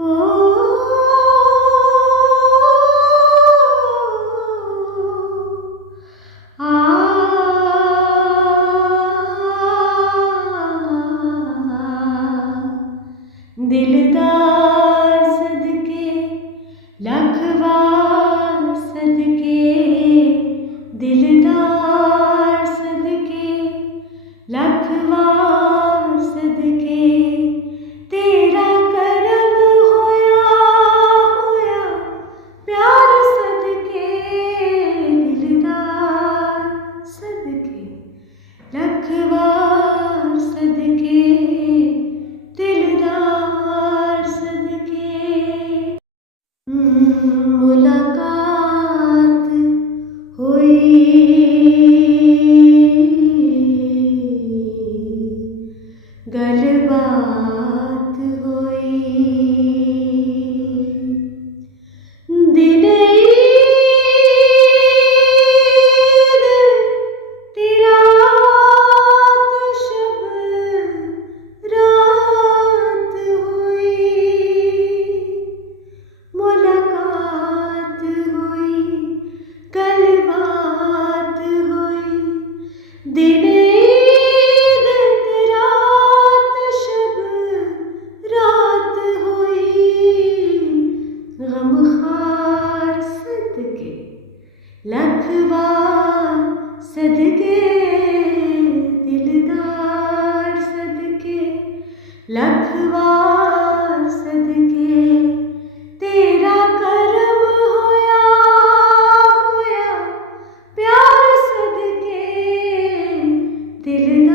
ओ आ दिलदार सदके लख वार सदके दिलदार सदके लख वार सदके तेरा करम होया होया प्यार सदके दिलदार सदके लख वार सदके दिलदार सदके। मुलाकात हुई गलबात हुई दिन ईद तेरा शब रात हुई मुलाकात हुई गलबात हुई दिन ईद तेरा शब रात हुई गमखार सदके लख वार सदके दिलदार सदके लख वार सदके तेरा करम होया होया प्यार सदके दिलदार